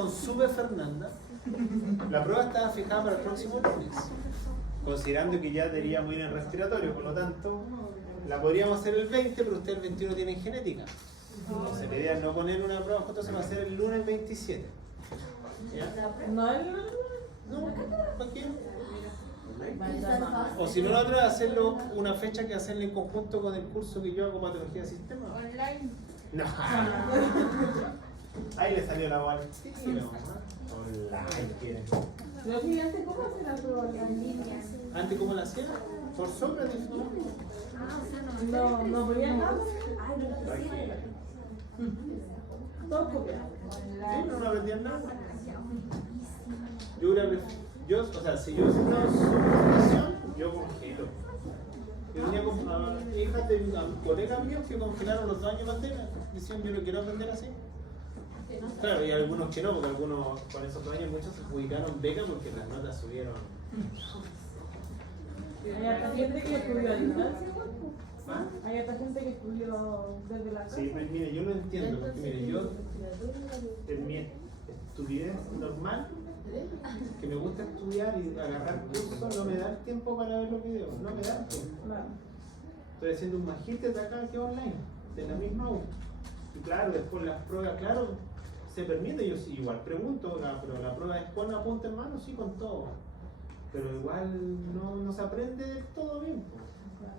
con Sube Fernanda. La prueba estaba fijada para el próximo lunes, considerando que ya deberíamos ir en respiratorio, por lo tanto, la podríamos hacer el 20, pero usted el 21 tiene en genética. Entonces la idea es no poner una prueba, entonces va a ser el lunes 27. ¿Ya? No el No, ¿para qué? O si no, la otra es hacerlo una fecha que hacerle en conjunto con el curso que yo hago patología de sistema. Online. No. Ahí le salió la bola. Sí, no. Online quieren. Yo sí, antes, ¿cómo hacer la prueba En línea. ¿Antes cómo la hacían? Por sombra, No ponía nada. Tranquila. Todo copiado. Sí, no aprendían nada. Yo, o sea, si yo estaba en su yo congelo. Yo tenía hijas de colegas míos que congelaron los 2 años de pandemia. Decían, yo no quiero aprender así. Claro, y algunos que no, porque algunos con esos 2 años muchos se adjudicaron becas porque las notas subieron. Hay harta gente que estudió a distancia. ¿Ah? Hay harta gente que estudió desde la casa. Sí, pues mire, yo no entiendo, porque mire, yo en mi estupidez normal, que me gusta estudiar y agarrar cursos, no me da el tiempo para ver los videos, no me da el tiempo. Claro. Estoy haciendo un magíster de acá que online, de la misma U. Y claro, después las pruebas, claro, se permite, yo sí, igual pregunto, pero la prueba es con apunte en mano, sí, con todo. Pero igual no se aprende del todo bien.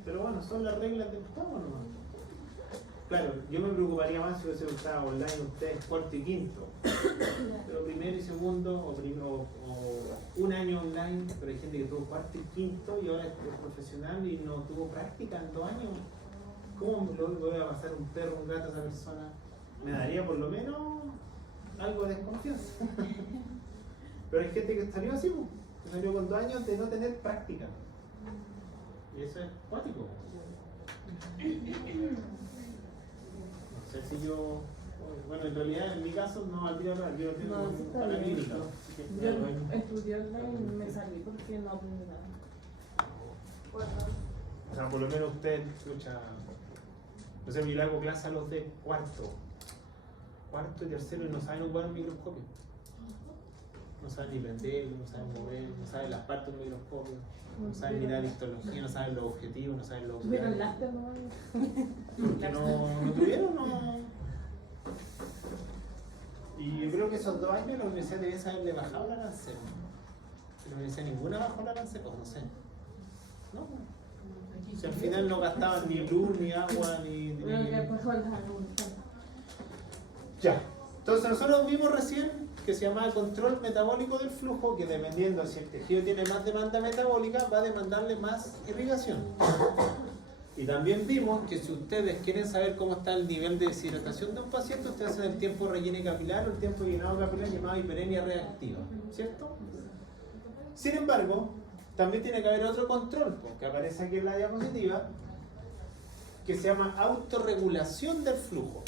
Pero bueno, son las reglas del juego nomás. Claro, yo me preocuparía más si hubiese usado online ustedes cuarto y quinto. Pero primero y segundo, o 1 año online, pero hay gente que tuvo cuarto y quinto y ahora es profesional y no tuvo práctica en 2 años. ¿Cómo le voy a pasar un perro, un gato a esa persona? Me daría por lo menos algo de desconfianza. Pero hay gente que salió así, que salió con 2 años de no tener práctica. Y eso es cuático. No sé si yo. Bueno, en realidad en mi caso no valdría nada. Yo tengo una clínica. Yo estudié online y me salí porque no aprendí nada. O sea, por lo menos usted escucha. No sé, yo le hago clase a los de cuarto y tercero y no saben ocupar un microscopio. No saben ni prenderlo, no saben mover, no saben las partes del microscopio, no saben mirar histología, no saben los objetivos, no saben los. ¿Tuvieron láser no? Porque no tuvieron, no. Y yo creo que esos 2 años la universidad debía haberle bajado la arancel. La universidad ninguna bajó la arancel, o no sé. No. Si al final no gastaban ni luz, ni agua, ni. Ya. Entonces nosotros vimos recién que se llamaba control metabólico del flujo, que dependiendo si el tejido tiene más demanda metabólica, va a demandarle más irrigación. Y también vimos que si ustedes quieren saber cómo está el nivel de deshidratación de un paciente, ustedes hacen el tiempo de relleno capilar o el tiempo de llenado capilar llamado hiperemia reactiva, ¿cierto? Sin embargo, también tiene que haber otro control, que aparece aquí en la diapositiva, que se llama autorregulación del flujo.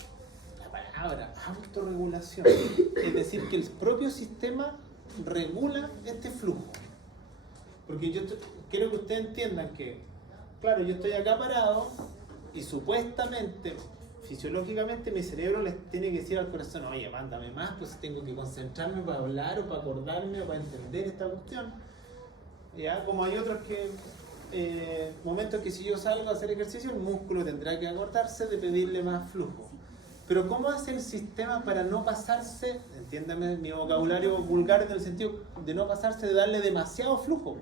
La palabra autorregulación, es decir, que el propio sistema regula este flujo. Porque yo quiero que ustedes entiendan que, claro, yo estoy acá parado y supuestamente, fisiológicamente, mi cerebro les tiene que decir al corazón, oye, mándame más, pues tengo que concentrarme para hablar o para acordarme o para entender esta cuestión. Ya, como hay otros que, momentos que si yo salgo a hacer ejercicio, el músculo tendrá que acordarse de pedirle más flujo. Pero ¿cómo hace el sistema para no pasarse, entiéndame mi vocabulario vulgar en el sentido de no pasarse de darle demasiado flujo?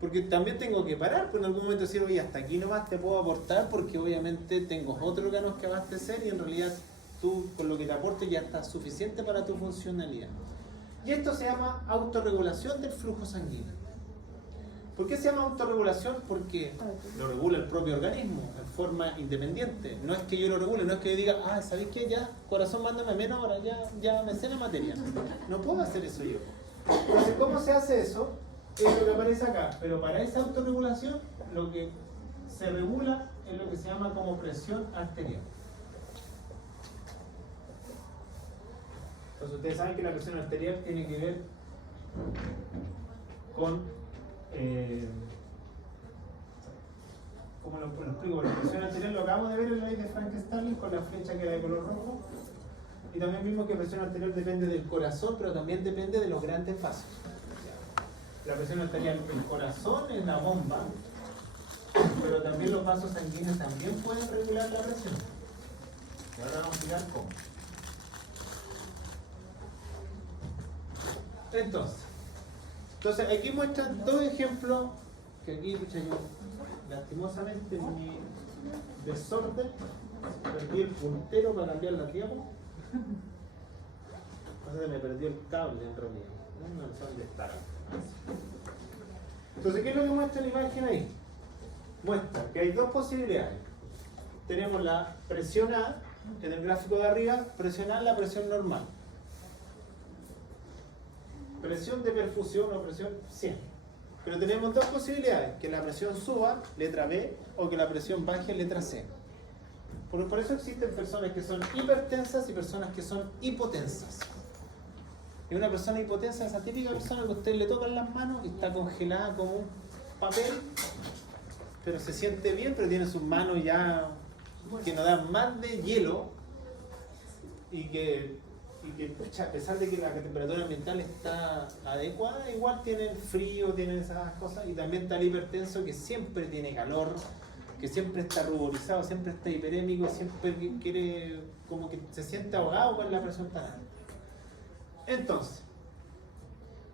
Porque también tengo que parar, pues en algún momento decir, oye, hasta aquí nomás te puedo aportar porque obviamente tengo otros órganos que abastecer y en realidad tú con lo que te aportes ya está suficiente para tu funcionalidad. Y esto se llama autorregulación del flujo sanguíneo. ¿Por qué se llama autorregulación? Porque lo regula el propio organismo en forma independiente. No es que yo lo regule, no es que yo diga, ah, ¿sabéis qué? Ya, corazón, mándame menos, ahora ya me sé la materia. No puedo hacer eso yo. Entonces, ¿cómo se hace eso? Es lo que aparece acá. Pero para esa autorregulación, lo que se regula es lo que se llama como presión arterial. Entonces, ustedes saben que la presión arterial tiene que ver con ¿cómo lo explico? La presión arterial lo acabamos de ver en la ley de Frank-Starling con la flecha que era de color rojo. Y también vimos que presión arterial depende del corazón, pero también depende de los grandes vasos. La presión arterial, el corazón es la bomba, pero también los vasos sanguíneos también pueden regular la presión. Y ahora vamos a mirar cómo. Entonces aquí muestran dos ejemplos que aquí, escucha, yo lastimosamente mi desorden perdí el puntero para cambiar la diapo. Entonces me perdió el cable en realidad. No sé dónde está. Entonces, ¿qué es lo que muestra la imagen ahí? Muestra que hay dos posibilidades. Tenemos la presión A, en el gráfico de arriba, presión A, la presión normal. Presión de perfusión o presión 100. Pero tenemos dos posibilidades, que la presión suba, letra B, o que la presión baje, letra C. Por eso existen personas que son hipertensas y personas que son hipotensas. Y una persona hipotensa es esa típica persona que a usted le tocan las manos y está congelada como un papel, pero se siente bien, pero tiene sus manos ya que no dan más de hielo y que pucha, a pesar de que la temperatura ambiental está adecuada, igual tienen frío, tienen esas cosas, y también está el hipertenso que siempre tiene calor, que siempre está ruborizado, siempre está hiperémico, siempre quiere, como que se siente ahogado con la presión tan alta. Entonces,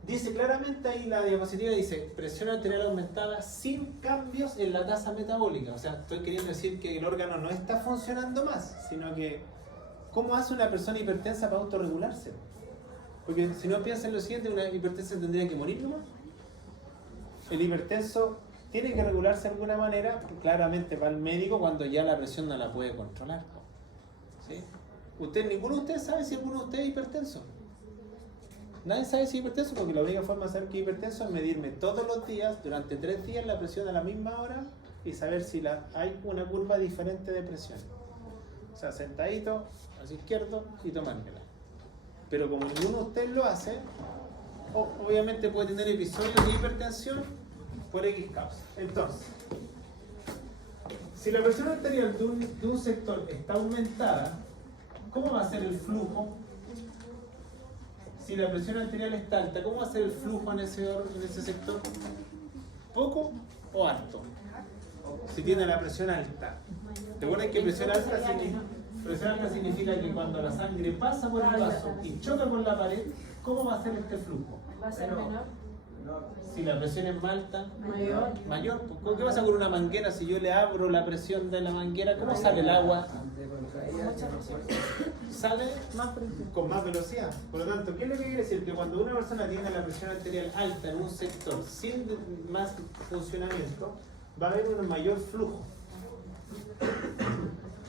dice claramente ahí la diapositiva, dice presión arterial aumentada sin cambios en la tasa metabólica. O sea, estoy queriendo decir que el órgano no está funcionando más, sino que ¿cómo hace una persona hipertensa para autorregularse? Porque si no piensa en lo siguiente, una hipertensa tendría que morir nomás. El hipertenso tiene que regularse de alguna manera, claramente va al médico cuando ya la presión no la puede controlar. ¿Sí? Ninguno de ustedes sabe si alguno de ustedes es hipertenso. Nadie sabe si es hipertenso porque la única forma de saber que es hipertenso es medirme todos los días, durante 3 días, la presión a la misma hora y saber si hay una curva diferente de presión. O sea, sentadito, hacia izquierdo y tomármela. Pero como ninguno de ustedes lo hace, obviamente puede tener episodios de hipertensión por X causa. Entonces, si la presión arterial de un sector está aumentada, ¿cómo va a ser el flujo? Si la presión arterial está alta, ¿cómo va a ser el flujo en ese sector? ¿Poco o alto? Si tiene la presión alta. ¿Recuerdan que presión alta significa que cuando la sangre pasa por el vaso y choca con la pared, ¿cómo va a ser este flujo? ¿Va a ser menor? Si la presión es más alta, Mayor. ¿Qué pasa con una manguera? Si yo le abro la presión de la manguera, ¿cómo sale el agua? Sale con más velocidad. Por lo tanto, ¿qué es lo que quiere decir? Que cuando una persona tiene la presión arterial alta en un sector sin más funcionamiento, va a haber un mayor flujo.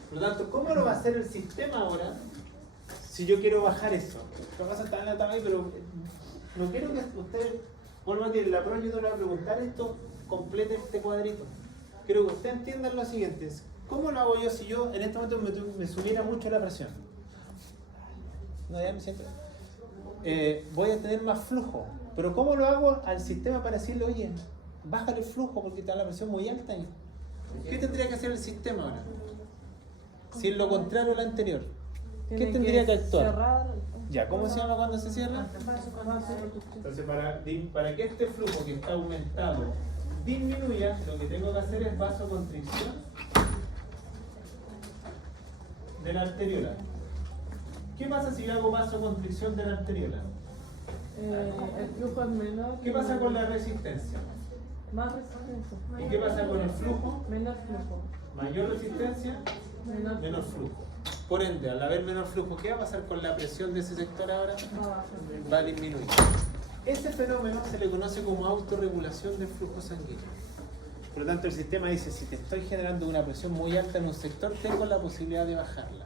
Por lo tanto, ¿cómo lo va a hacer el sistema ahora si yo quiero bajar eso? Lo vas a estar ahí, pero no quiero que usted, vuelva a decir, la prueba yo te voy a preguntar esto, complete este cuadrito. Quiero que usted entienda lo siguiente. ¿Cómo lo hago yo si yo en este momento me subiera mucho la presión? No, ya me siento. Voy a tener más flujo. Pero ¿cómo lo hago al sistema para decirle, oye, bájale el flujo porque está la presión muy alta? ¿Qué tendría que hacer el sistema ahora? Si es lo contrario a lo anterior. ¿Qué tendría que actuar? Cerrar. Ya, ¿cómo se llama cuando se cierra? Entonces, para que este flujo que está aumentado disminuya, lo que tengo que hacer es vasoconstricción de la arteriola. ¿Qué pasa si yo hago vasoconstricción de la arteriola? El flujo es menor. ¿Qué pasa con la resistencia? Más resistencia. ¿Y qué pasa con el flujo? Menor flujo. Mayor resistencia, menor flujo. Por ende, al haber menor flujo, ¿qué va a pasar con la presión de ese sector ahora? Va a disminuir. Ese fenómeno se le conoce como autorregulación del flujo sanguíneo. Por lo tanto, el sistema dice, si te estoy generando una presión muy alta en un sector, tengo la posibilidad de bajarla.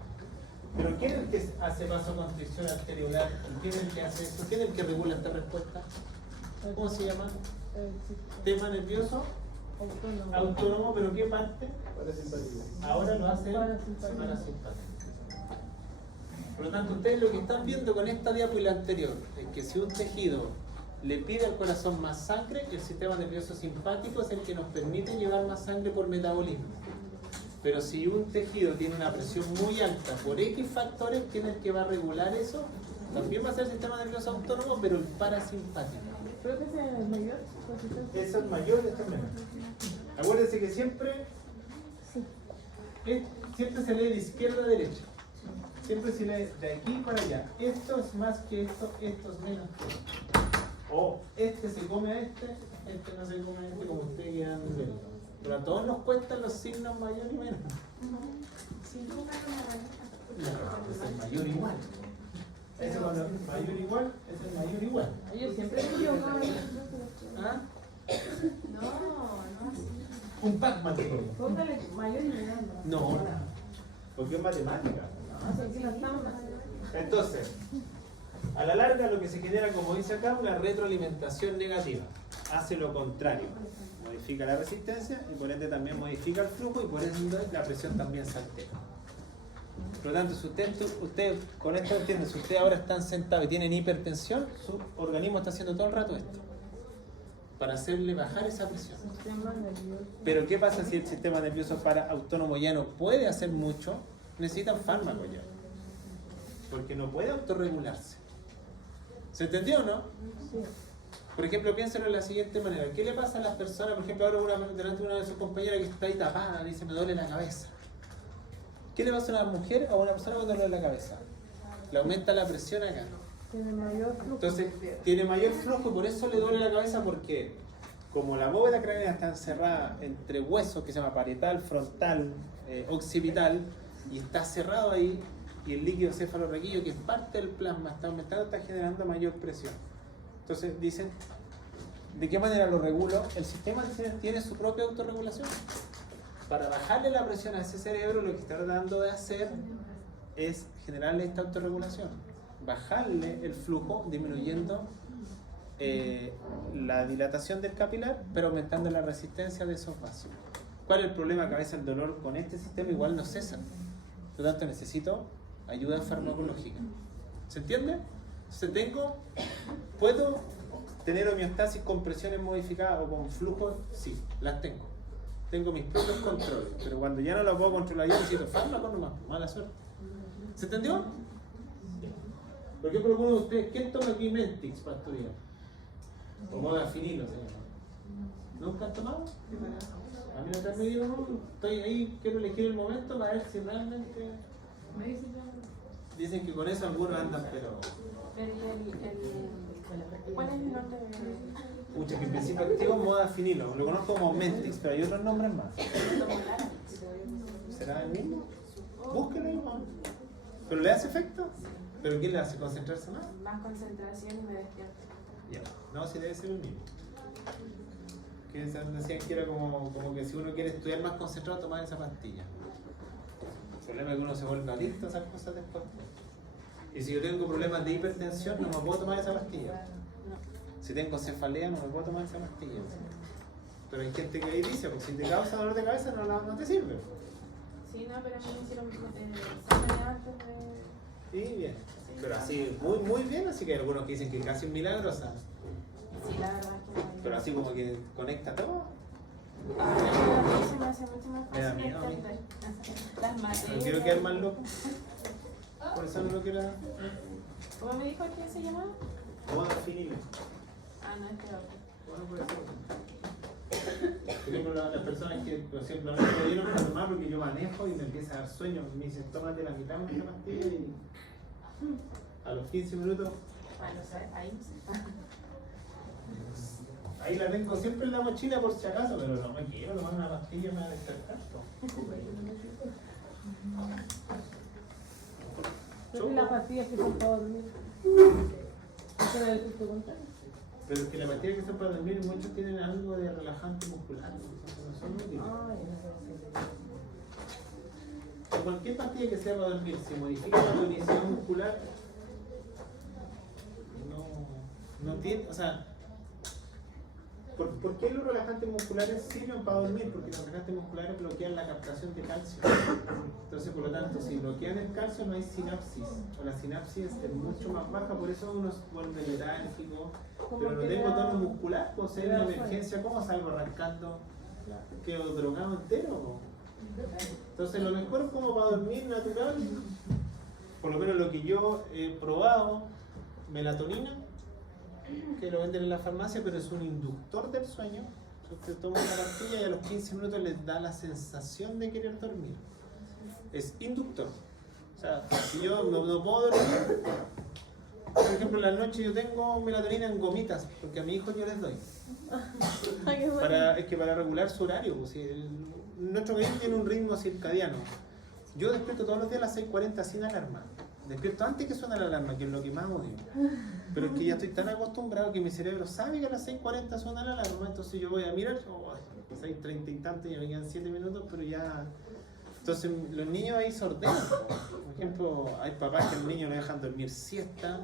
Pero ¿quién es el que hace vasoconstricción arteriolar? ¿Quién es el que hace esto? ¿Quién es el que regula esta respuesta? ¿Cómo se llama? Tema nervioso autónomo, pero ¿qué parte? Ahora lo hace el parasimpático. Por lo tanto, ustedes lo que están viendo con esta diapo y la anterior es que si un tejido le pide al corazón más sangre, el sistema nervioso simpático es el que nos permite llevar más sangre por metabolismo. Pero si un tejido tiene una presión muy alta por X factores, ¿quién es el que va a regular eso? También va a ser el sistema nervioso autónomo, pero el parasimpático. Creo que ese es el mayor. Eso es mayor, esto es menor. Acuérdense que siempre se lee de izquierda a derecha. Siempre se lee de aquí para allá. Esto es más que esto, esto es menos que esto. O este se come a este no se come a este, como ustedes quieran verlo. Pero a todos nos cuentan los signos mayor y menor. No, es el mayor igual. Ese cuando mayor igual, es el mayor igual. Yo siempre me equivoco. ¿Ah? No. Un Pac-Man. Póngale mayor y menor. No, porque es matemática. Entonces, a la larga lo que se genera, como dice acá, una retroalimentación negativa. Hace lo contrario. Modifica la resistencia y por ende también modifica el flujo y por ende la presión también se altera. Por lo tanto, si usted con esto entiende, si ustedes ahora están sentados y tienen hipertensión, su organismo está haciendo todo el rato esto para hacerle bajar esa presión. Pero ¿qué pasa si el sistema nervioso autónomo ya no puede hacer mucho? Necesitan fármacos ya, porque no puede autorregularse. ¿Se entendió o no? Sí. Por ejemplo, piénselo de la siguiente manera. ¿Qué le pasa a las personas? Por ejemplo, ahora delante de una de sus compañeras que está ahí tapada, dice, me duele la cabeza. ¿Qué le pasa a una mujer o a una persona cuando le duele la cabeza? Le aumenta la presión acá. Tiene mayor flujo. Entonces, tiene mayor flujo y por eso le duele la cabeza, porque como la bóveda craneana está encerrada entre huesos, que se llama parietal, frontal, occipital, y está cerrado ahí, y el líquido cefalorraquídeo, que es parte del plasma, está aumentando, está generando mayor presión. Entonces dicen, ¿de qué manera lo regulo? El sistema tiene su propia autorregulación. Para bajarle la presión a ese cerebro, lo que está tratando de hacer es generarle esta autorregulación. Bajarle el flujo, disminuyendo la dilatación del capilar, pero aumentando la resistencia de esos vasos. ¿Cuál es el problema? Que a veces el dolor con este sistema igual no cesa. Por lo tanto, necesito ayuda farmacológica. ¿Se entiende? Entonces ¿puedo tener homeostasis con presiones modificadas o con flujos? Sí, las tengo. Tengo mis propios controles, pero cuando ya no los puedo controlar yo necesito fármacos nomás, mala suerte. ¿Se entendió? Por ejemplo, alguno de ustedes, ¿quién toma aquí Mentix para estudiar? O modafinilo se llama. ¿Nunca han tomado? A mí me dieron uno, estoy ahí, quiero elegir el momento para ver si realmente... Dicen que con eso algunos andan, pero... ¿Cuál es el nombre? Pucha, que en principio activo modafinilo, lo conozco como Mentix, pero hay otros nombres más. ¿Será el mismo? Búsquelo ahí, ¿no? ¿Pero le hace efecto? ¿Pero qué le hace? ¿Concentrarse más? Más concentración y me despierto. Ya, no, si debe ser el mismo. Que decían que era como que si uno quiere estudiar más concentrado, tomar esa pastilla. El problema es que uno se vuelve adicto a esas cosas después. Y si yo tengo problemas de hipertensión, no me puedo tomar esa pastilla. Si tengo cefalea, no me puedo tomar esa pastilla. Pero hay gente que ahí dice, porque si te causa dolor de cabeza, no te sirve. Sí, no, pero a mí me hicieron examen antes de... Y bien. Pero así, muy bien, así que hay algunos que dicen que casi un milagro, o sea, Sí, la verdad es que... pero así como que conecta todo. A mí se me hace mucho más Me da fácil miedo a mí. entender las No materias. quiero quedar más loco. Por eso no lo quiero. ¿Cómo me dijo que se llamaba? Modafinilo. Ah, no, este otro. Bueno, puede ser otro. Por ejemplo, las personas que, por ejemplo, a mí me dieron para tomar porque yo manejo y me empieza a dar sueño. Me dicen, tómate la mitad de esta pastilla y a los 15 minutos. Bueno, o sea, ahí no sé. Ahí la tengo siempre en la mochila por si acaso, pero no me quiero tomar una pastilla y me va a despertar. Creo que las pastillas que son para dormir. Eso es el efecto contrario. Pero es que la pastilla que son para dormir, muchos tienen algo de relajante muscular. No son útiles. O cualquier pastilla que sea para dormir, si modifica la tonicidad muscular, no tiene, o sea, ¿por qué los relajantes musculares sirven para dormir? Porque los relajantes musculares bloquean la captación de calcio. Entonces, por lo tanto, si bloquean el calcio no hay sinapsis, o la sinapsis es mucho más baja, por eso uno se vuelve letárgico. Pero no tengo tono muscular, pues en una emergencia, ¿cómo salgo arrancando? ¿Quedo drogado entero? Entonces lo mejor como para dormir natural, por lo menos lo que yo he probado, melatonina, que lo venden en la farmacia, pero es un inductor del sueño. Usted toma una pastilla y a los 15 minutos les da la sensación de querer dormir. Es inductor. O sea, si yo no puedo dormir, por ejemplo, en la noche yo tengo melatonina en gomitas, porque a mi hijo yo les doy. Es que para regular su horario, pues, nuestro organismo tiene un ritmo circadiano. Yo despierto todos los días a las 6:40 sin alarma. Despierto antes que suene la alarma, que es lo que más odio. Pero es que ya estoy tan acostumbrado que mi cerebro sabe que a las 6:40 suena la alarma, entonces yo voy a mirar, 6:30 y tanto, ya me quedan 7 minutos, pero ya... Entonces los niños ahí se ordenan. Por ejemplo, hay papás que al niño lo dejan dormir siesta,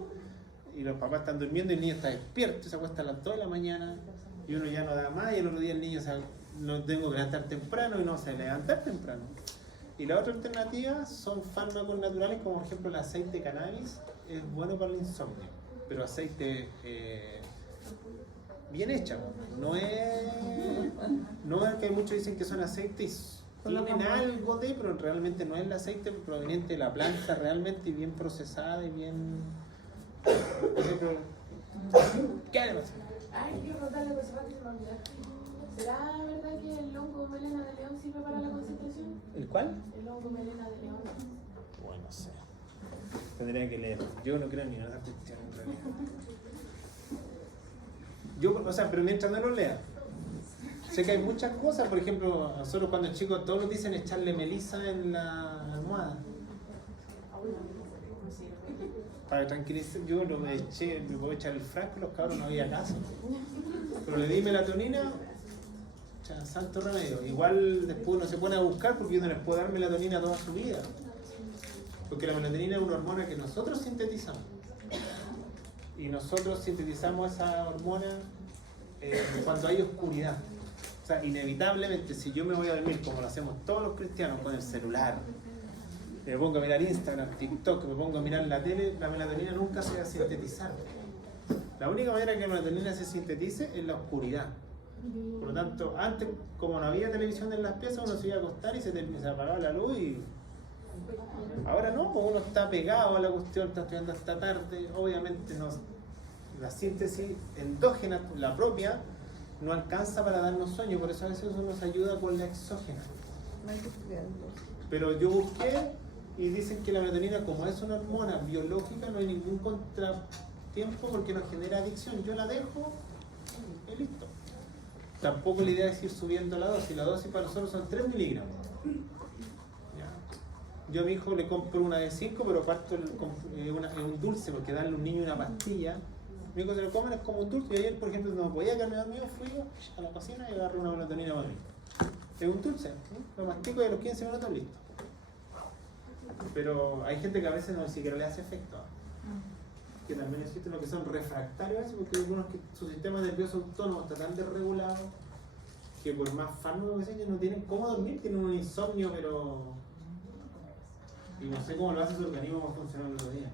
y los papás están durmiendo y el niño está despierto y se acuesta a las 2 de la mañana, y uno ya no da más, y el otro día el niño no tengo que levantar temprano y no se levantar temprano. Y la otra alternativa son fármacos naturales, como por ejemplo el aceite de cannabis, es bueno para el insomnio, pero aceite bien hecho. No es que muchos dicen que son aceites y tienen algo de, pero realmente no es el aceite proveniente de la planta realmente bien procesada y bien... ¿Qué le pasa? Ay, quiero contarle la cosa que se me olvidó. ¿Será verdad que el hongo melena de león sirve para la concentración? ¿El cuál? El hongo melena de león. Bueno, no sé. Tendría que leer. Yo no creo ni en esa cuestión en realidad. Pero mientras no lo lea. Sé que hay muchas cosas, por ejemplo, nosotros cuando chicos todos nos dicen echarle melisa en la almohada. Para tranquilizar, yo lo eché, me puedo echar el frasco, los cabros no había caso. Pero le di melatonina, santo remedio. Igual después uno se pone a buscar porque yo no les puedo dar melatonina toda su vida. Porque la melatonina es una hormona que nosotros sintetizamos. Y nosotros sintetizamos esa hormona cuando hay oscuridad. O sea, inevitablemente, si yo me voy a dormir como lo hacemos todos los cristianos con el celular, me pongo a mirar Instagram, TikTok, me pongo a mirar la tele, la melatonina nunca se va a sintetizar. La única manera que la melatonina se sintetice es la oscuridad. Por lo tanto, antes, como no había televisión en las piezas, uno se iba a acostar y se apagaba la luz y... Ahora no, pues uno está pegado a la cuestión, está estudiando hasta tarde, obviamente la síntesis endógena, la propia, no alcanza para darnos sueño, por eso a veces uno nos ayuda con la exógena. Pero yo busqué y dicen que la melatonina, como es una hormona biológica, no hay ningún contratiempo porque nos genera adicción. Yo la dejo y listo. Tampoco la idea es ir subiendo la dosis para nosotros son 3 miligramos. Yo a mi hijo le compro una de 5, pero parto un dulce, porque darle a un niño una pastilla. Mi hijo se lo comen, es como un dulce. Y ayer, por ejemplo, no podía quedarme dormido, fui a la cocina y agarré una melatonina para mí. Es un dulce, lo mastico y a los 15 minutos listo. Pero hay gente que a veces no ni siquiera le hace efecto. Que también existen los que son refractarios, porque hay algunos que su sistema nervioso autónomo está tan desregulado que por más fármacos que sean, no tienen cómo dormir, tienen un insomnio, pero... Y no sé cómo lo hace su organismo para funcionar el otro día.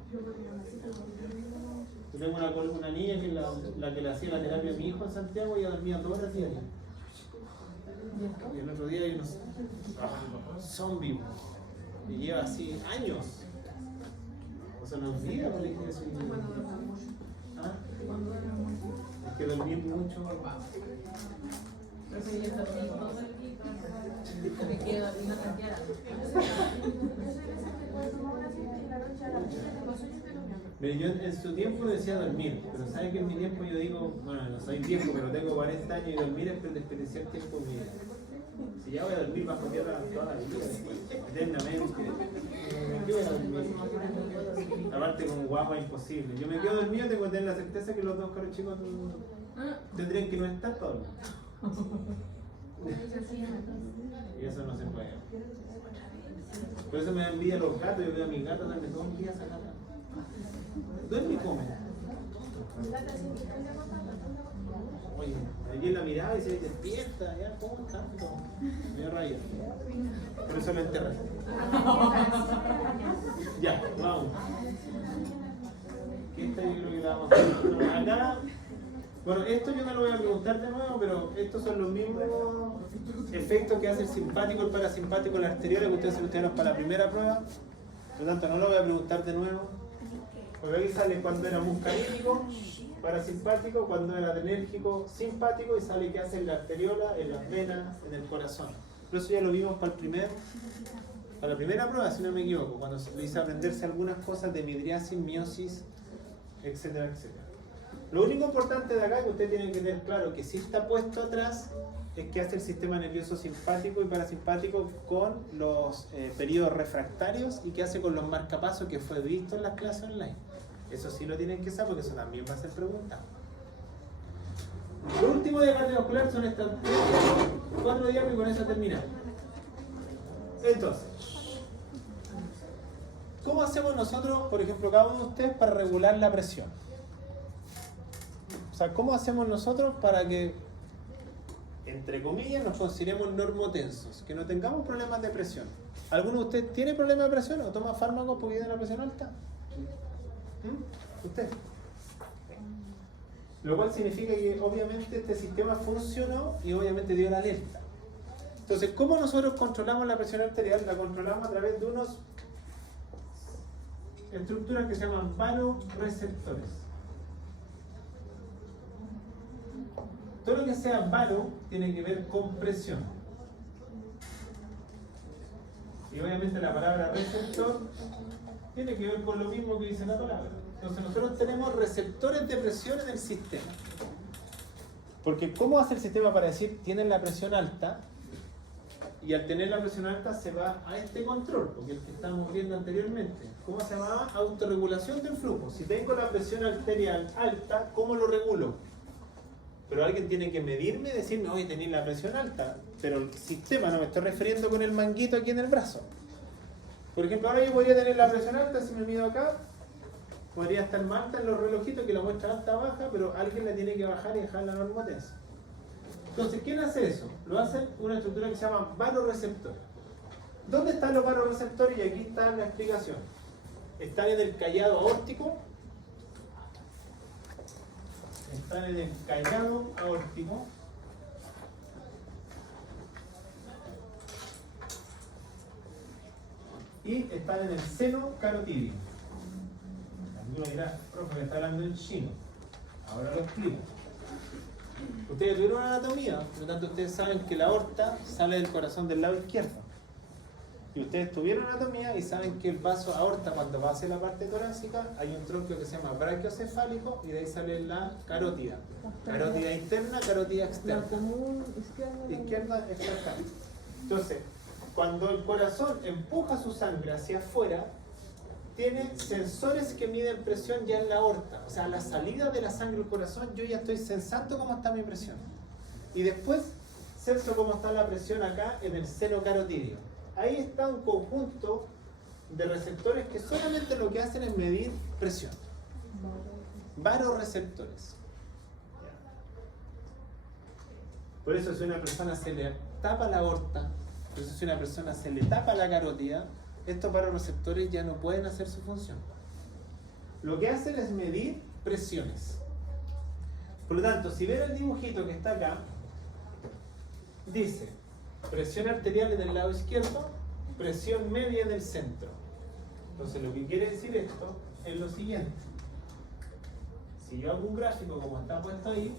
Yo tengo una niña que la que le hacía la terapia a mi hijo en Santiago y ella dormía 2 horas diarias. Y el otro día hay unos zombies y lleva así años. O sea, no olvida, porque dije eso. ¿Ah? Es que dormir mucho. Pero yo en su tiempo decía dormir, pero ¿saben que en mi tiempo yo digo, bueno, no soy viejo, pero tengo 40 años y dormir es desperdiciar tiempo en mi vida? Si ya voy a dormir bajo tierra toda la vida, eternamente, ¿qué voy a dormir? Aparte con guapa imposible. Yo me quedo dormido, tengo que tener la certeza que los 2 caros chicos tendrían que no estar para dormir. Y eso no se puede. Por eso me da envidia los gatos, yo veo a mis gatos darme todo el día esa gata. Duerme y come. Oye, ayer la miraba y se despierta, ya, ¿cómo tanto? Me dio raya. Por eso lo enterré. Ya, vamos. ¿Qué está? Yo creo que la vamos a hacer. Acá Bueno, esto yo no lo voy a preguntar de nuevo, pero estos son los mismos efectos que hace el simpático, el parasimpático, el arterial, que ustedes se lo estudiaron para la primera prueba. Por lo tanto, no lo voy a preguntar de nuevo. Porque aquí sale cuando era muscarínico, parasimpático, cuando era adrenérgico, simpático, y sale que hace en la arteriola, en las venas, en el corazón. Pero eso ya lo vimos para la primera prueba, si no me equivoco, cuando se le hizo aprenderse algunas cosas de midriasis, miosis, etcétera, etcétera. Lo único importante de acá que ustedes tienen que tener claro que sí está puesto atrás es que hace el sistema nervioso simpático y parasimpático con los periodos refractarios y que hace con los marcapasos que fue visto en las clases online. Eso sí lo tienen que saber porque eso también va a ser preguntado. Lo último de cardiovascular son estas 4 diagramas y con eso terminamos. Entonces, ¿cómo hacemos nosotros, por ejemplo, cada uno de ustedes para regular la presión? O sea, ¿cómo hacemos nosotros para que, entre comillas, nos consideremos normotensos, que no tengamos problemas de presión? ¿Alguno de ustedes tiene problemas de presión o toma fármacos porque tiene la presión alta? ¿Usted? Lo cual significa que obviamente este sistema funcionó y obviamente dio la alerta. Entonces, ¿cómo nosotros controlamos la presión arterial? La controlamos a través de unas estructuras que se llaman varoreceptores. Todo lo que sea varo tiene que ver con presión. Y obviamente la palabra receptor tiene que ver con lo mismo que dice la palabra. Entonces nosotros tenemos receptores de presión en el sistema. Porque ¿cómo hace el sistema para decir tienen la presión alta? Y al tener la presión alta se va a este control, porque el que estábamos viendo anteriormente. ¿Cómo se llamaba? Autorregulación del flujo. Si tengo la presión arterial alta, ¿cómo lo regulo? Pero alguien tiene que medirme y decirme, oye, tenéis la presión alta, pero el sistema, no me estoy refiriendo con el manguito aquí en el brazo. Por ejemplo, ahora yo podría tener la presión alta, si me mido acá, podría estar más alta en los relojitos que la muestra alta baja, pero alguien la tiene que bajar y dejar la normotensa. Entonces, ¿quién hace eso? Lo hace una estructura que se llama varoreceptor. ¿Dónde están los varoreceptores? Y aquí está la explicación. Están en el callado aórtico. Están en el callado aórtico. Y están en el seno carotídeo. Alguno dirá, profe, me está hablando en chino. Ahora lo explico. Ustedes tuvieron una anatomía, por lo tanto ustedes saben que la aorta sale del corazón del lado izquierdo. Y ustedes tuvieron anatomía y saben que el vaso aorta, cuando va hacia la parte torácica, hay un tronco que se llama brachiocefálico y de ahí sale la carótida. Carótida interna, carótida externa. La común Izquierda, exactamente. Entonces, cuando el corazón empuja su sangre hacia afuera, tiene sensores que miden presión ya en la aorta. O sea, a la salida de la sangre al corazón, yo ya estoy sensando cómo está mi presión. Y después, senso cómo está la presión acá en el seno carotídeo. Ahí está un conjunto de receptores que solamente lo que hacen es medir presión. Varoreceptores. Por eso si a una persona se le tapa la aorta, por eso si a una persona se le tapa la carótida, estos varoreceptores ya no pueden hacer su función. Lo que hacen es medir presiones. Por lo tanto, si ven el dibujito que está acá, dice presión arterial en el lado izquierdo, presión media en el centro. Entonces lo que quiere decir esto es lo siguiente. Si yo hago un gráfico como está puesto ahí,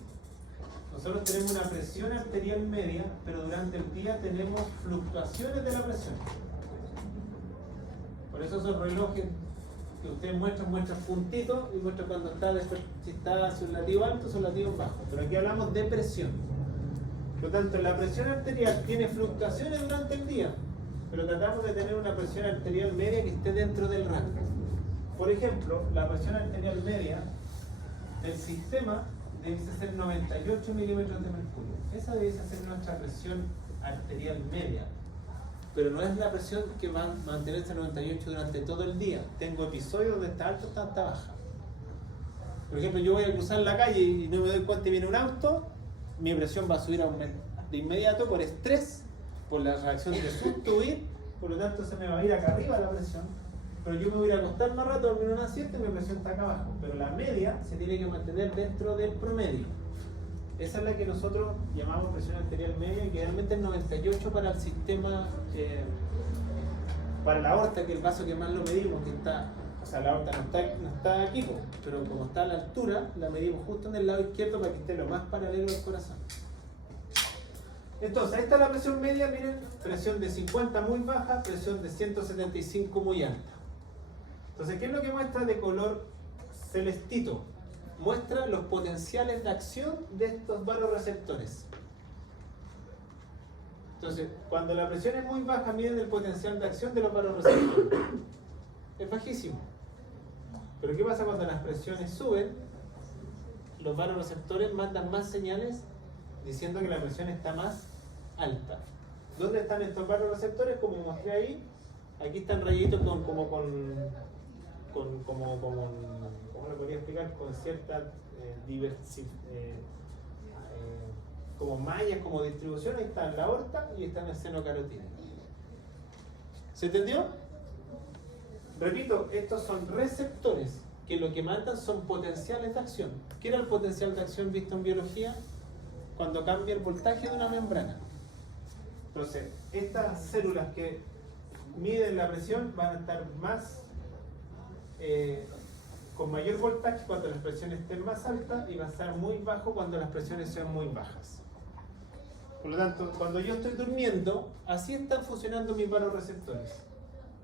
nosotros tenemos una presión arterial media, pero durante el día tenemos fluctuaciones de la presión. Por eso esos relojes que ustedes muestran puntitos y muestran cuando está, si está su latido alto, su latido bajo. Pero aquí hablamos de presión. Por lo tanto, la presión arterial tiene fluctuaciones durante el día, pero tratamos de tener una presión arterial media que esté dentro del rango. Por ejemplo, la presión arterial media del sistema debe ser 98 milímetros de mercurio. Esa debe ser nuestra presión arterial media. Pero no es la presión que va a mantenerse a 98 durante todo el día. Tengo episodios donde está alta, está baja. Por ejemplo, yo voy a cruzar la calle y no me doy cuenta y viene un auto, mi presión va a subir de inmediato por estrés, por la reacción de susto-huir, por lo tanto se me va a ir acá arriba la presión. Pero yo me voy a acostar más rato, dormir una siesta y mi presión está acá abajo. Pero la media se tiene que mantener dentro del promedio. Esa es la que nosotros llamamos presión arterial media, que realmente es 98 para el sistema, para la aorta, que es el vaso que más lo medimos, que está, o sea, la aorta no está aquí, pero como está a la altura, la medimos justo en el lado izquierdo para que esté lo más paralelo al corazón. Entonces, ahí está la presión media, miren, presión de 50 muy baja, presión de 175 muy alta. Entonces, ¿qué es lo que muestra de color celestito? Muestra los potenciales de acción de estos vasoreceptores. Entonces, cuando la presión es muy baja, miren el potencial de acción de los vasoreceptores. Es bajísimo. Pero ¿qué pasa cuando las presiones suben? Los vasoreceptores mandan más señales diciendo que la presión está más alta. ¿Dónde están estos vasoreceptores? Como mostré ahí, aquí están rayitos ¿cómo lo podría explicar? Con cierta como mallas, como distribución. Ahí está en la aorta y está en el seno carotídeo. ¿Se entendió? Repito, estos son receptores que lo que mandan son potenciales de acción. ¿Qué era el potencial de acción visto en biología? Cuando cambia el voltaje de una membrana. Entonces, estas células que miden la presión van a estar más con mayor voltaje cuando las presiones estén más altas y va a estar muy bajo cuando las presiones sean muy bajas. Por lo tanto, cuando yo estoy durmiendo, así están funcionando mis vasoreceptores.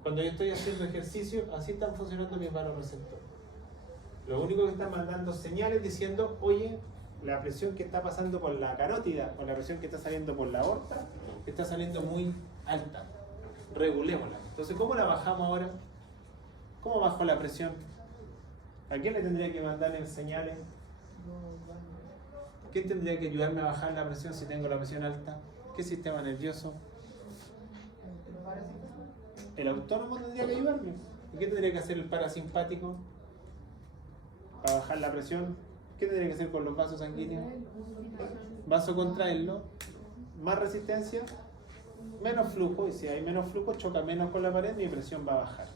Cuando yo estoy haciendo ejercicio, así están funcionando mis vasoreceptores. Lo único que están mandando señales diciendo, oye, la presión que está pasando por la carótida o la presión que está saliendo por la aorta está saliendo muy alta. Regulémosla. Entonces, ¿cómo la bajamos ahora? ¿Cómo bajo la presión? ¿A quién le tendría que mandar señales? ¿Quién tendría que ayudarme a bajar la presión si tengo la presión alta? ¿Qué sistema nervioso? El autónomo tendría que ayudarme. ¿Y qué tendría que hacer el parasimpático para bajar la presión? ¿Qué tendría que hacer con los vasos sanguíneos? Vasocontraerlo, más resistencia, menos flujo, y si hay menos flujo choca menos con la pared y mi presión va a bajar.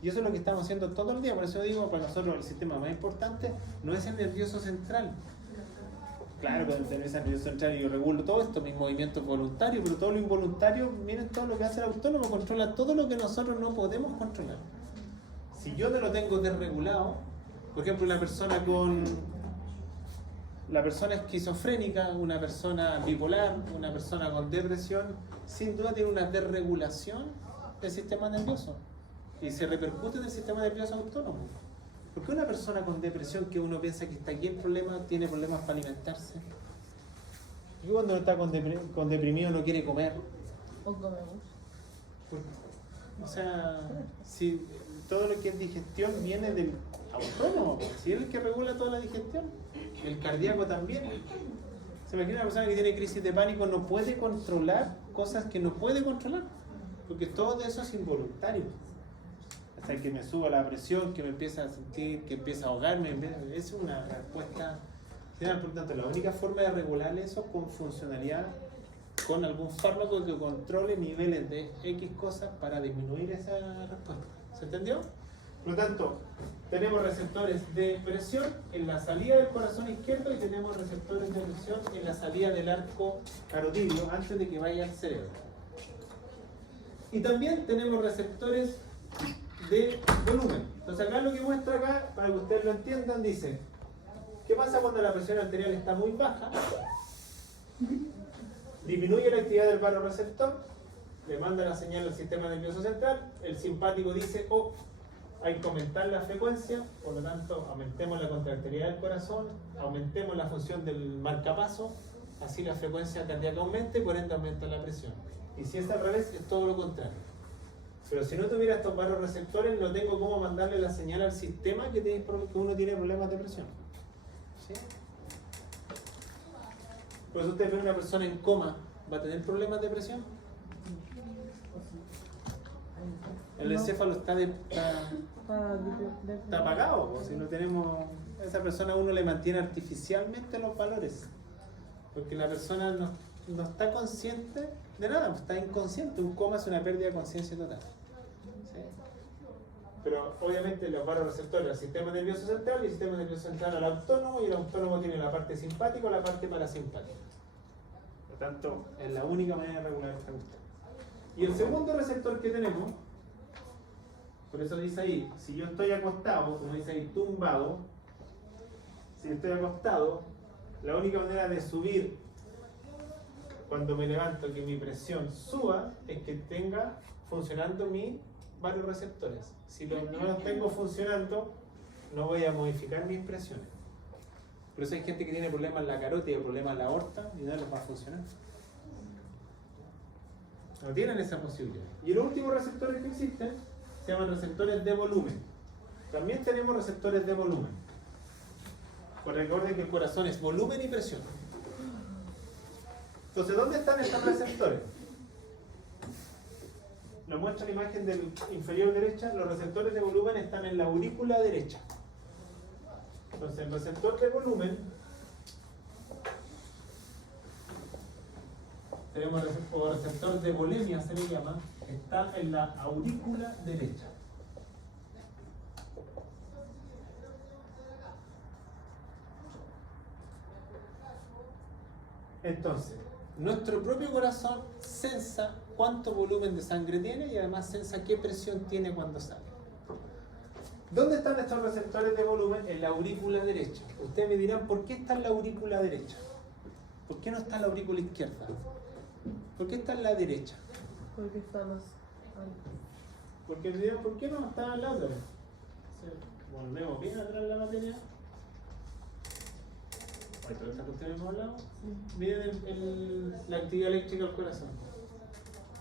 Y eso es lo que estamos haciendo todo el día. Por eso digo, para nosotros el sistema más importante no es el nervioso central. Claro, con el nervioso central yo regulo todo esto, mis movimientos voluntarios, pero todo lo involuntario, miren todo lo que hace el autónomo, controla todo lo que nosotros no podemos controlar. Si yo no lo tengo desregulado, por ejemplo, la persona esquizofrénica, una persona bipolar, una persona con depresión, sin duda tiene una desregulación del sistema nervioso y se repercute en el sistema nervioso autónomo. ¿Por qué una persona con depresión, que uno piensa que está aquí el problema, tiene problemas para alimentarse? ¿Y cuando está con deprimido no quiere comer? O comemos. O sea, si todo lo que es digestión viene del autónomo, si es el que regula toda la digestión, el cardíaco también. Se imagina una persona que tiene crisis de pánico, no puede controlar cosas que no puede controlar, porque todo eso es involuntario. Hasta que me suba la presión, que me empieza a sentir, que empieza a ahogarme, es una respuesta general. Por lo tanto, la única forma de regular eso con funcionalidad, con algún fármaco que controle niveles de X cosas para disminuir esa respuesta. ¿Se entendió? Por lo tanto, tenemos receptores de presión en la salida del corazón izquierdo y tenemos receptores de presión en la salida del arco carotídeo antes de que vaya al cerebro. Y también tenemos receptores de volumen. Entonces acá lo que muestra acá, para que ustedes lo entiendan, dice, ¿qué pasa cuando la presión arterial está muy baja? Disminuye la actividad del vasoreceptor, le manda la señal al sistema nervioso central, el simpático dice, oh, hay que aumentar la frecuencia, por lo tanto aumentemos la contractilidad del corazón, aumentemos la función del marcapaso, así la frecuencia cardíaca aumenta y por ende aumenta la presión. Y si es al revés, es todo lo contrario. Pero si no tuviera estos vasoreceptores, no tengo cómo mandarle la señal al sistema que uno tiene problemas de presión. ¿Sí? Por eso usted ve una persona en coma, ¿va a tener problemas de presión? El encéfalo está apagado, si no tenemos, a esa persona uno le mantiene artificialmente los valores, porque la persona no está consciente de nada, está inconsciente. Un coma es una pérdida de conciencia total. ¿Sí? Pero obviamente los vasoreceptores al sistema nervioso central y el sistema nervioso central al autónomo, y el autónomo tiene la parte simpática o la parte parasimpática. Por lo tanto, es la única manera de regular esta cuestión. Y el segundo receptor que tenemos, por eso dice ahí, si yo estoy acostado, como dice ahí, tumbado, si estoy acostado, la única manera de subir cuando me levanto, que mi presión suba, es que tenga funcionando mis varios receptores. Si no los tengo funcionando, no voy a modificar mis presiones. Por eso hay gente que tiene problemas en la carótida, problemas en la aorta, y no les va a funcionar. No tienen esa posibilidad. Y los últimos receptores que existen se llaman receptores de volumen. También tenemos receptores de volumen. Pues recuerden que el corazón es volumen y presión. Entonces, ¿dónde están estos receptores? Nos muestra la imagen del inferior derecha. Los receptores de volumen están en la aurícula derecha. Entonces, el receptor de volumen, tenemos o receptor de volemia, se le llama, está en la aurícula derecha. Entonces, nuestro propio corazón sensa cuánto volumen de sangre tiene y además sensa qué presión tiene cuando sale. ¿Dónde están estos receptores de volumen? En la aurícula derecha. Ustedes me dirán, ¿por qué está en la aurícula derecha? ¿Por qué no está en la aurícula izquierda? ¿Por qué está en la derecha? Porque está más alto. Porque me dirán, ¿por qué no está al lado? Volvemos bien atrás la materia. ¿Todas estas cuestiones hemos hablado? Miren la actividad eléctrica del corazón.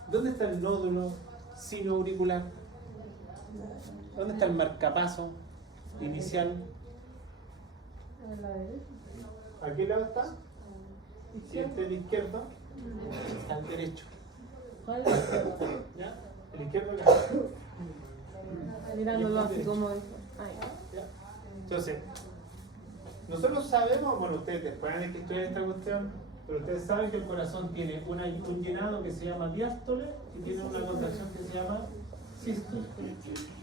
¿Dónde está el nódulo sinoauricular? ¿Dónde está el marcapaso inicial? A la derecha. ¿A qué lado está? Si este es el izquierdo, está al derecho. ¿Cuál es? ¿Ya? El izquierdo acá. Mirándolo así como eso. Ahí. ¿Ya? Entonces, nosotros sabemos, bueno, ustedes después de que estudiar esta cuestión, pero ustedes saben que el corazón tiene un llenado que se llama diástole y tiene una contracción que se llama sístole.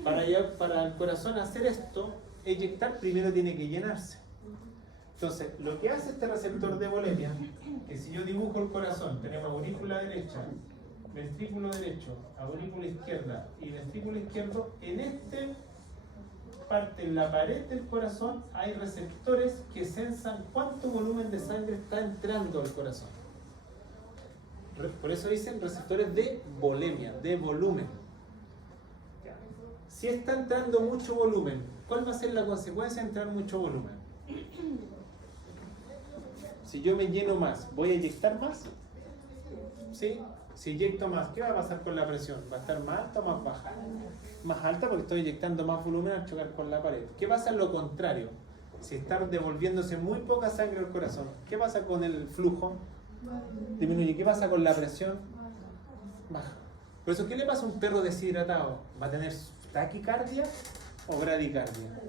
Para el corazón hacer esto, eyectar, primero tiene que llenarse. Entonces, lo que hace este receptor de volemia, que si yo dibujo el corazón, tenemos aurícula derecha, ventrículo derecho, aurícula izquierda y ventrículo izquierdo, en este parte, en la pared del corazón, hay receptores que sensan cuánto volumen de sangre está entrando al corazón. Por eso dicen receptores de volemia, de volumen. Si está entrando mucho volumen, ¿cuál va a ser la consecuencia de entrar mucho volumen? Si yo me lleno más, ¿voy a inyectar más? ¿Sí? Si inyecto más, ¿qué va a pasar con la presión? ¿Va a estar más alta o más baja? Más alta porque estoy inyectando más volumen al chocar con la pared. ¿Qué pasa en lo contrario? Si está devolviéndose muy poca sangre al corazón, ¿qué pasa con el flujo? Disminuye. ¿Qué pasa con la presión? Baja. Por eso, ¿qué le pasa a un perro deshidratado? ¿Va a tener taquicardia o bradicardia?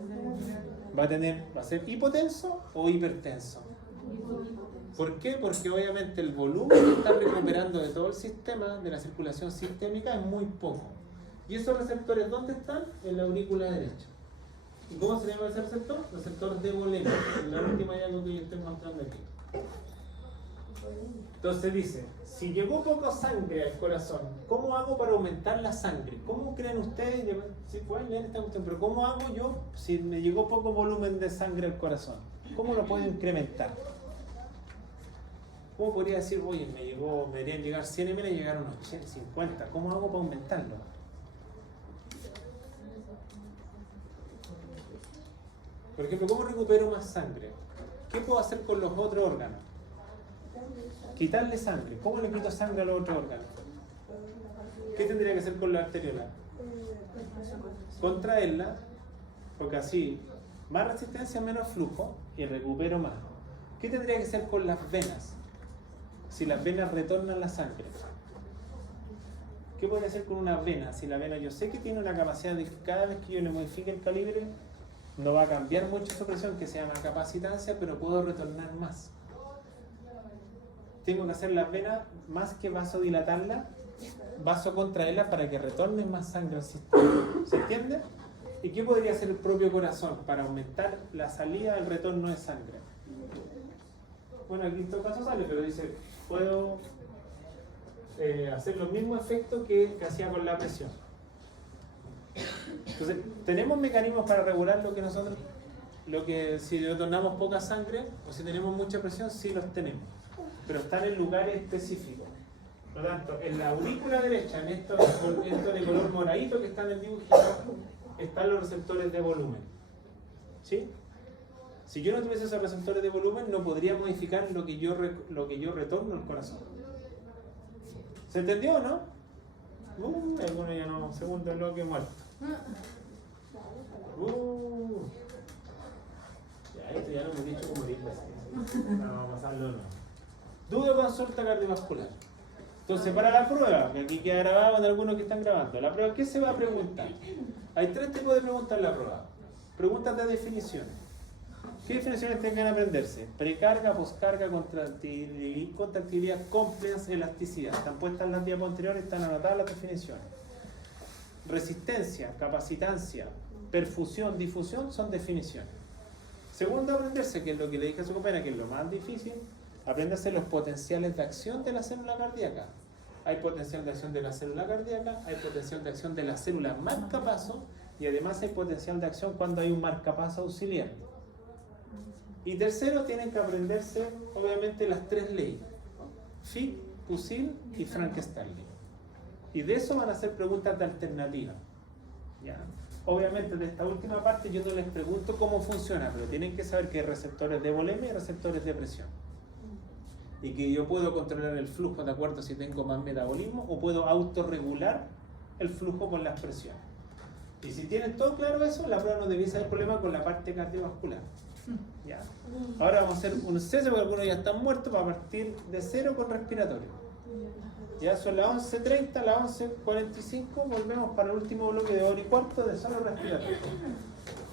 ¿Va a ser hipotenso o hipertenso? ¿Por qué? Porque obviamente el volumen que está recuperando de todo el sistema, de la circulación sistémica, es muy poco. ¿Y esos receptores dónde están? En la aurícula derecha. ¿Y cómo se llama ese receptor? Receptor de volemia. La última hallazgo que yo estoy mostrando aquí. Entonces dice, si llegó poca sangre al corazón, ¿cómo hago para aumentar la sangre? ¿Cómo creen ustedes? Si pueden leer esta cuestión, pero ¿cómo hago yo si me llegó poco volumen de sangre al corazón? ¿Cómo lo puedo incrementar? ¿Cómo podría decir, oye, me deberían llegar 100 ml y llegaron 50? ¿Cómo hago para aumentarlo? Por ejemplo, ¿cómo recupero más sangre? ¿Qué puedo hacer con los otros órganos? Quitarle sangre. ¿Cómo le quito sangre a los otros órganos? ¿Qué tendría que hacer con la arteriola? Contraerla, porque así, más resistencia, menos flujo, y recupero más. ¿Qué tendría que hacer con las venas? Si las venas retornan la sangre. ¿Qué podría hacer con una vena? Si la vena yo sé que tiene una capacidad de que cada vez que yo le modifique el calibre, no va a cambiar mucho su presión, que se llama capacitancia, pero puedo retornar más. Tengo que hacer las venas más que vasodilatarla, vasocontraerla para que retorne más sangre al sistema. ¿Se entiende? ¿Y qué podría hacer el propio corazón para aumentar la salida del retorno de sangre? Bueno, aquí en todo caso sale, pero dice, puedo hacer los mismos efectos que hacía con la presión. Entonces, tenemos mecanismos para regular si retornamos poca sangre o si tenemos mucha presión, sí los tenemos, pero están en lugares específicos. Por lo tanto, en la aurícula derecha, en esto de color moradito que está en el dibujito, están los receptores de volumen. ¿Sí? Si yo no tuviese esos receptores de volumen, no podría modificar lo que yo retorno al corazón. ¿Se entendió o no? Alguno ya no, segundo bloque muerto. Ya, esto ya lo hemos dicho como ahorita. No, vamos a pasarlo no. Duda o consulta cardiovascular. Entonces, para la prueba, que aquí queda grabado en algunos que están grabando, la prueba, ¿qué se va a preguntar? Hay 3 tipos de preguntas en la prueba. Preguntas de definiciones. ¿Qué definiciones tengan que aprenderse? Precarga, poscarga, contractilidad, compliance, elasticidad. Están puestas en las diapositivas anteriores, están anotadas las definiciones. Resistencia, capacitancia, perfusión, difusión son definiciones. Segundo, aprenderse, que es lo que le dije a su compañera, que es lo más difícil, aprenderse los potenciales de acción de la célula cardíaca. Hay potencial de acción de la célula cardíaca, hay potencial de acción de la célula marcapaso y además hay potencial de acción cuando hay un marcapaso auxiliar. Y tercero, tienen que aprenderse obviamente las 3 leyes: Fick, Pusil y Frank-Starling. Y de eso van a hacer preguntas de alternativa. ¿Ya? Obviamente de esta última parte yo no les pregunto cómo funciona, pero tienen que saber que hay receptores de volemia y receptores de presión. Y que yo puedo controlar el flujo de acuerdo si tengo más metabolismo o puedo autorregular el flujo con las presiones. Y si tienen todo claro eso, la prueba no debiese haber problema con la parte cardiovascular. ¿Ya? Ahora vamos a hacer un cese porque algunos ya están muertos para partir de 0 con respiratorio. Ya son las 11:30, las 11:45, volvemos para el último bloque de hora y cuarto de solo respiratorio.